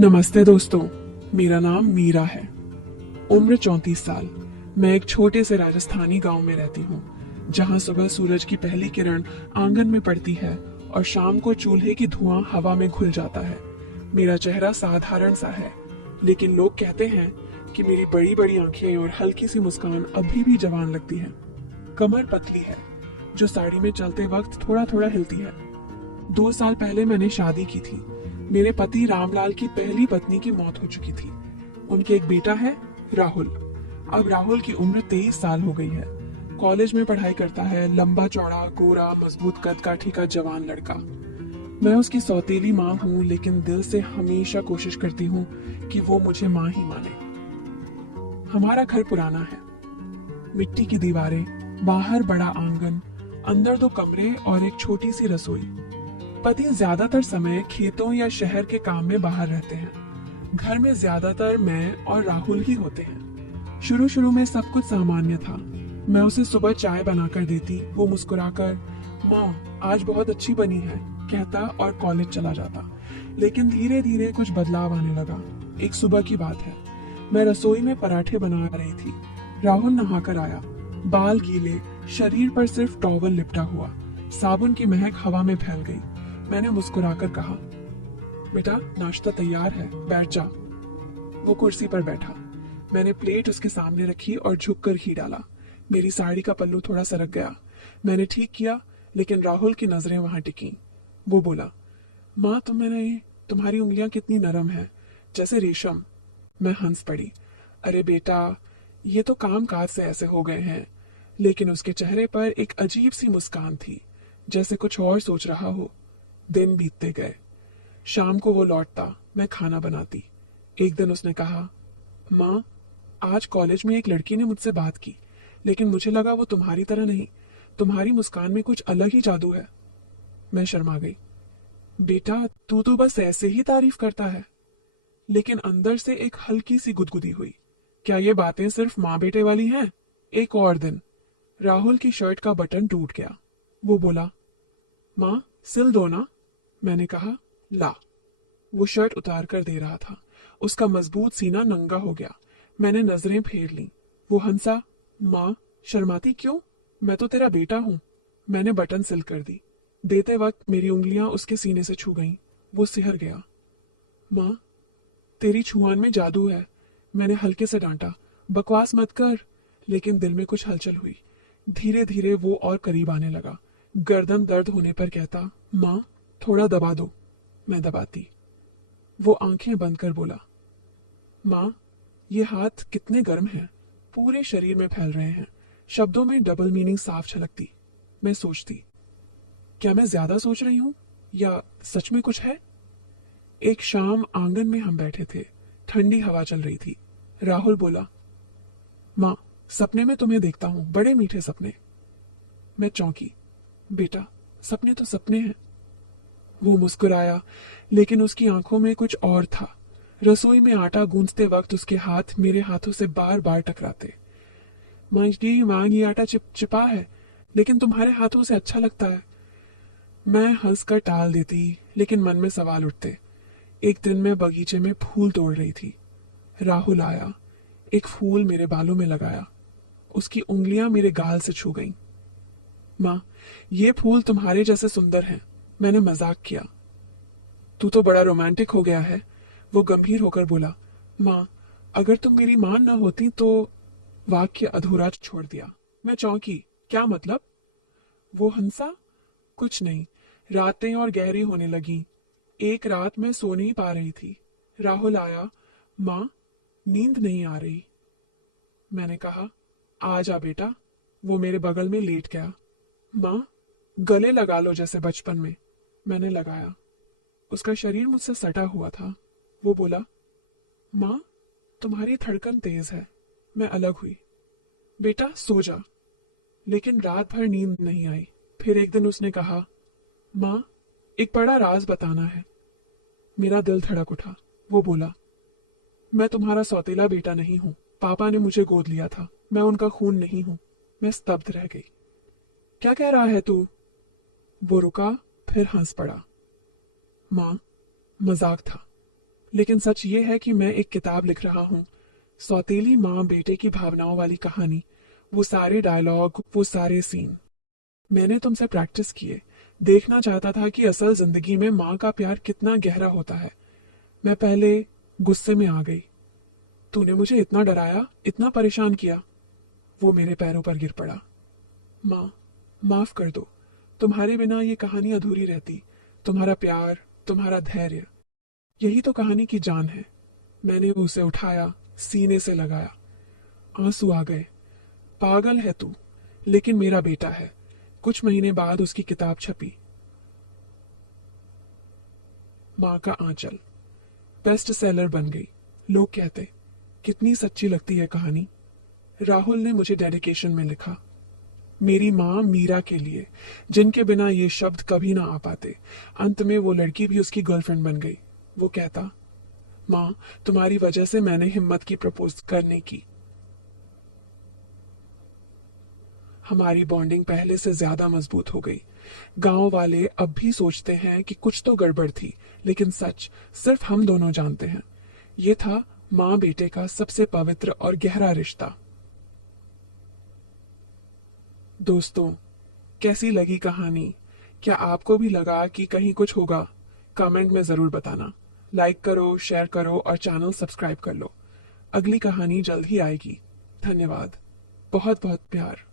नमस्ते दोस्तों, मेरा नाम मीरा है। उम्र 34 साल। मैं एक छोटे से राजस्थानी गांव में रहती हूँ, जहाँ सुबह सूरज की पहली किरण आंगन में पड़ती है और शाम को चूल्हे की धुआं हवा में घुल जाता है। मेरा चेहरा साधारण सा है, लेकिन लोग कहते हैं कि मेरी बड़ी बड़ी आंखें और हल्की सी मुस्कान अभी भी जवान लगती है। कमर पतली है, जो साड़ी में चलते वक्त थोड़ा थोड़ा हिलती है। 2 साल पहले मैंने शादी की थी। मेरे पति रामलाल की पहली पत्नी की मौत हो चुकी थी। उनके एक बेटा है, राहुल। अब राहुल की उम्र 23 साल हो गई है। कॉलेज में पढ़ाई करता है, लंबा चौड़ा गोरा मजबूत कद काठी का जवान लड़का। मैं उसकी सौतेली माँ हूँ, लेकिन दिल से हमेशा कोशिश करती हूँ कि वो मुझे माँ ही माने। हमारा घर पुराना है, मिट्टी की दीवारें, बाहर बड़ा आंगन, अंदर 2 कमरे और एक छोटी सी रसोई। पति ज्यादातर समय खेतों या शहर के काम में बाहर रहते हैं। घर में ज्यादातर मैं और राहुल ही होते हैं। शुरू शुरू में सब कुछ सामान्य था। मैं उसे सुबह चाय बनाकर देती, वो मुस्कुराकर माँ आज बहुत अच्छी बनी है कहता और कॉलेज चला जाता। लेकिन धीरे धीरे कुछ बदलाव आने लगा। एक सुबह की बात है, मैं रसोई में पराठे बना रही थी। राहुल नहाकर आया, बाल गीले, शरीर पर सिर्फ टॉवल लिपटा हुआ। साबुन की महक हवा में फैल गई। मैंने मुस्कुराकर कहा, बेटा नाश्ता तैयार है, बैठ जा। वो कुर्सी पर बैठा। मैंने प्लेट उसके सामने रखी और झुककर घी डाला। मेरी साड़ी का पल्लू थोड़ा सरक गया। मैंने ठीक किया, लेकिन राहुल की नजरें वहां टिकी। वो बोला, माँ तुम्हारी उंगलियां कितनी नरम है, जैसे रेशम। मैं हंस पड़ी। अरे बेटा, ये तो काम काज से ऐसे हो गए हैं। लेकिन उसके चेहरे पर एक अजीब सी मुस्कान थी, जैसे कुछ और सोच रहा हो। दिन बीतते गए। शाम को वो लौटता, मैं खाना बनाती। एक दिन उसने कहा, माँ आज कॉलेज में एक लड़की ने मुझसे बात की, लेकिन मुझे लगा वो तुम्हारी तरह नहीं। तुम्हारी मुस्कान में कुछ अलग ही जादू है। मैं शर्मा गई। बेटा तू तो बस ऐसे ही तारीफ करता है। लेकिन अंदर से एक हल्की सी गुदगुदी हुई। क्या ये बातें सिर्फ माँ बेटे वाली हैं? एक और दिन राहुल की शर्ट का बटन टूट गया। वो बोला, माँ सिल दो ना। मैंने कहा, ला। वो शर्ट उतार कर दे रहा था। उसका मजबूत सीना नंगा हो गया। मैंने नजरें फेर ली। वो हंसा, माँ शर्माती क्यों? मैं तो तेरा बेटा हूं। मैंने बटन सिल कर दी। देते वक्त मेरी उंगलियां उसके सीने से छू गईं। वो सिहर गया। माँ तेरी छुआन में जादू है। मैंने हल्के से डांटा, बकवास मत कर। लेकिन दिल में कुछ हलचल हुई। धीरे धीरे वो और करीब आने लगा। गर्दन दर्द होने पर कहता, माँ थोड़ा दबा दो। मैं दबाती। वो आंखें बंद कर बोला, माँ ये हाथ कितने गर्म हैं, पूरे शरीर में फैल रहे हैं। शब्दों में डबल मीनिंग साफ झलकती। मैं सोचती, क्या मैं ज्यादा सोच रही हूँ या सच में कुछ है? एक शाम आंगन में हम बैठे थे। ठंडी हवा चल रही थी। राहुल बोला, माँ सपने में तुम्हें देखता हूँ, बड़े मीठे सपने। मैं चौंकी। बेटा सपने तो सपने हैं। वो मुस्कुराया, लेकिन उसकी आंखों में कुछ और था। रसोई में आटा गूंथते वक्त उसके हाथ मेरे हाथों से बार बार टकराते। माँ ये आटा चिपचिपा है, लेकिन तुम्हारे हाथों से अच्छा लगता है। मैं हंसकर टाल देती, लेकिन मन में सवाल उठते। एक दिन मैं बगीचे में फूल तोड़ रही थी। राहुल आया, एक फूल मेरे बालों में लगाया। उसकी उंगलियां मेरे गाल से छू गईं। माँ ये फूल तुम्हारे जैसे सुंदर हैं। मैंने मजाक किया। तू तो बड़ा रोमांटिक हो गया है। वो गंभीर होकर बोला, माँ अगर तुम मेरी माँ न होती तो। वाक्य अधूरा छोड़ दिया। मैं चौंकी, क्या मतलब? वो हंसा, कुछ नहीं। रातें और गहरी होने लगी। एक रात मैं सो नहीं पा रही थी। राहुल आया, माँ नींद नहीं आ रही। मैंने कहा, आ जा बेटा। वो मेरे बगल में लेट गया। माँ गले लगा लो जैसे बचपन में। मैंने लगाया। उसका शरीर मुझसे सटा हुआ था। वो बोला, माँ तुम्हारी धड़कन तेज है। मैं अलग हुई। बेटा सो जा। लेकिन रात भर नींद नहीं आई। फिर एक दिन उसने कहा, माँ एक बड़ा राज बताना है। मेरा दिल धड़क उठा। वो बोला, मैं तुम्हारा सौतेला बेटा नहीं हूं। पापा ने मुझे गोद लिया था। मैं उनका खून नहीं हूं। मैं स्तब्ध रह गई। क्या कह रहा है तू? वो रुका, फिर हंस पड़ा। माँ मजाक था। लेकिन सच ये है कि मैं एक किताब लिख रहा हूँ, सौतेली माँ बेटे की भावनाओं वाली कहानी। वो सारे डायलॉग, वो सारे सीन मैंने तुमसे प्रैक्टिस किए। देखना चाहता था कि असल जिंदगी में माँ का प्यार कितना गहरा होता है। मैं पहले गुस्से में आ गई। तूने मुझे इतना डराया, इतना परेशान किया। वो मेरे पैरों पर गिर पड़ा। माँ, माफ कर दो। तुम्हारे बिना ये कहानी अधूरी रहती। तुम्हारा प्यार, तुम्हारा धैर्य, यही तो कहानी की जान है। मैंने उसे उठाया, सीने से लगाया। आंसू आ गए। पागल है तू, लेकिन मेरा बेटा है। कुछ महीने बाद उसकी किताब छपी, माँ का आंचल, बेस्ट सेलर बन गई। लोग कहते, कितनी सच्ची लगती है कहानी। राहुल ने मुझे डेडिकेशन में लिखा, मेरी माँ मीरा के लिए, जिनके बिना ये शब्द कभी ना आ पाते। अंत में वो लड़की भी उसकी गर्लफ्रेंड बन गई। वो कहता, माँ, तुम्हारी वजह से मैंने हिम्मत की प्रपोज करने की। हमारी बॉन्डिंग पहले से ज्यादा मजबूत हो गई। गांव वाले अब भी सोचते हैं कि कुछ तो गड़बड़ थी, लेकिन सच सिर्फ हम दोनों जानते हैं। ये था माँ बेटे का सबसे पवित्र और गहरा रिश्ता। दोस्तों, कैसी लगी कहानी? क्या आपको भी लगा कि कहीं कुछ होगा? कमेंट में जरूर बताना। लाइक करो, शेयर करो और चैनल सब्सक्राइब कर लो। अगली कहानी जल्द ही आएगी। धन्यवाद। बहुत बहुत प्यार।